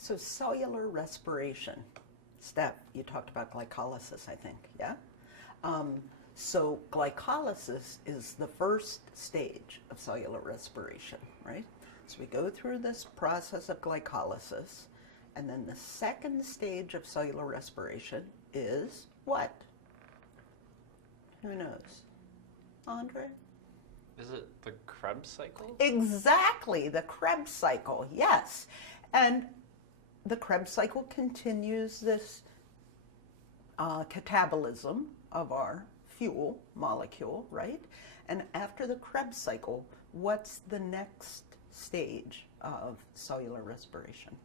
So cellular respiration. Steph, you talked about glycolysis, I think, yeah? So glycolysis is the first stage of cellular respiration, right? So we go through this process of glycolysis, and then the second stage of cellular respiration is what? Who knows? Andre? Is it the Krebs cycle? Exactly, the Krebs cycle, yes. And the Krebs cycle continues this catabolism of our fuel molecule, right? And after the Krebs cycle, what's the next stage of cellular respiration?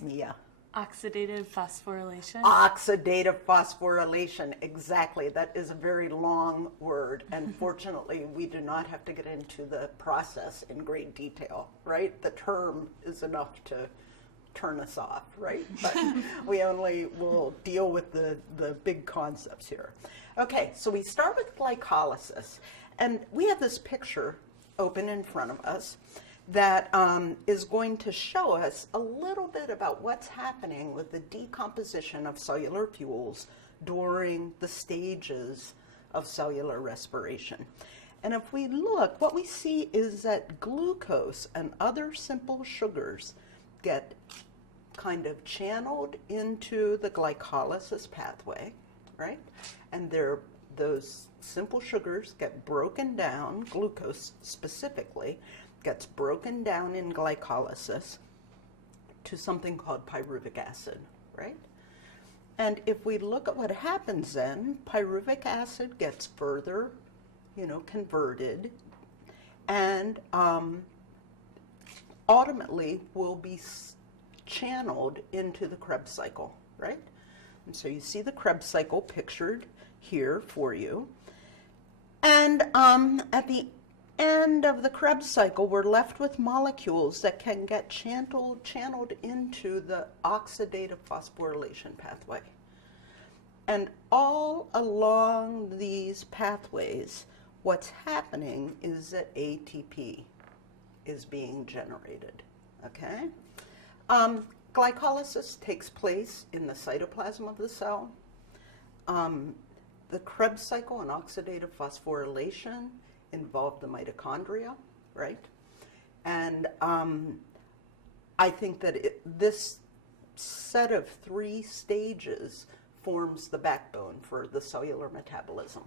Mia. Oxidative phosphorylation. Oxidative phosphorylation, exactly. That is a very long word, and fortunately, we do not have to get into the process in great detail, right? The term is enough to turn us off, right? But we only will deal with the big concepts here. Okay, so we start with glycolysis, and we have this picture open in front of us that is going to show us a little bit about what's happening with the decomposition of cellular fuels during the stages of cellular respiration. And if we look, what we see is that glucose and other simple sugars get kind of channeled into the glycolysis pathway, right? And those simple sugars get broken down, glucose specifically, gets broken down in glycolysis to something called pyruvic acid, right? And if we look at what happens then, pyruvic acid gets further, converted, and ultimately will be channeled into the Krebs cycle, right? And so you see the Krebs cycle pictured here for you. And at the end of the Krebs cycle, we're left with molecules that can get channeled into the oxidative phosphorylation pathway. And all along these pathways, what's happening is that ATP is being generated, okay? Glycolysis takes place in the cytoplasm of the cell. The Krebs cycle and oxidative phosphorylation involve the mitochondria, right? And I think that this set of three stages forms the backbone for the cellular metabolism.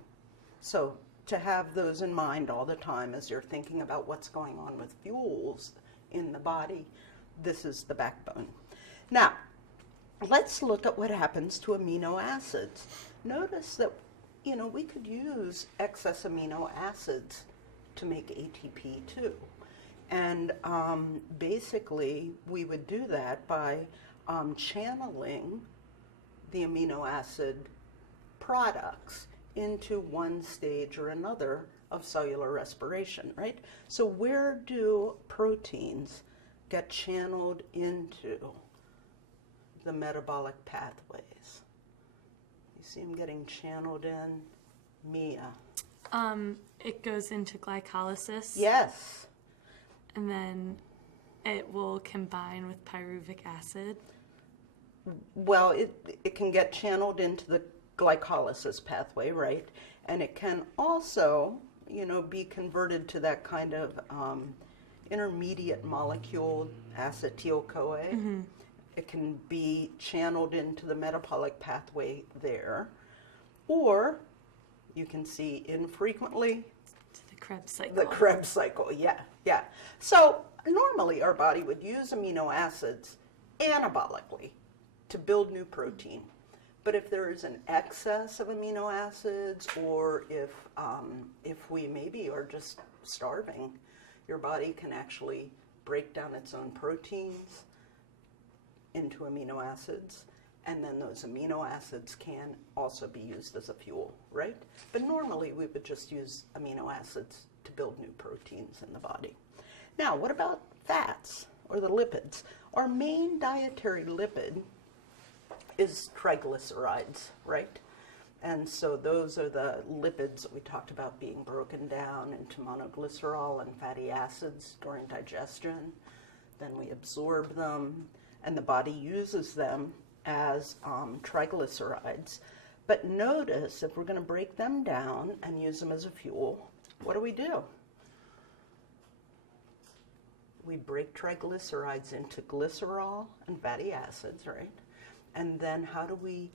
So to have those in mind all the time as you're thinking about what's going on with fuels in the body, this is the backbone. Now, let's look at what happens to amino acids. Notice that we could use excess amino acids to make ATP too. And basically, we would do that by channeling the amino acid products into one stage or another of cellular respiration, right? So where do proteins get channeled into the metabolic pathways? You see them getting channeled in? Mia? It goes into glycolysis. Yes. And then it will combine with pyruvic acid. Well, it can get channeled into the glycolysis pathway, right? And it can also, be converted to that kind of intermediate molecule, acetyl-CoA. Mm-hmm. It can be channeled into the metabolic pathway there. Or you can see infrequently to the Krebs cycle. The Krebs cycle, yeah. So normally our body would use amino acids anabolically to build new protein. But if there is an excess of amino acids, or if we maybe are just starving, your body can actually break down its own proteins into amino acids, and then those amino acids can also be used as a fuel, right? But normally we would just use amino acids to build new proteins in the body. Now, what about fats or the lipids? Our main dietary lipid is triglycerides, right? And so those are the lipids that we talked about being broken down into monoglycerol and fatty acids during digestion. Then we absorb them, and the body uses them as triglycerides. But notice, if we're going to break them down and use them as a fuel, what do? We break triglycerides into glycerol and fatty acids, right? And then how do we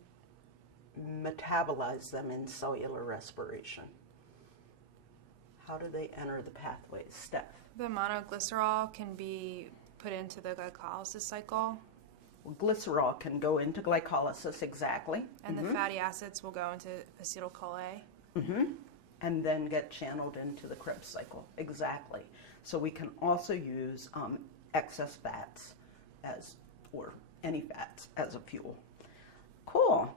metabolize them in cellular respiration? How do they enter the pathways? Steph? The monoglycerol can be put into the glycolysis cycle, Well, glycerol can go into glycolysis, exactly. and the fatty acids will go into acetyl-CoA. And then get channeled into the Krebs cycle, exactly. So we can also use excess fats or any fats as a fuel. Cool.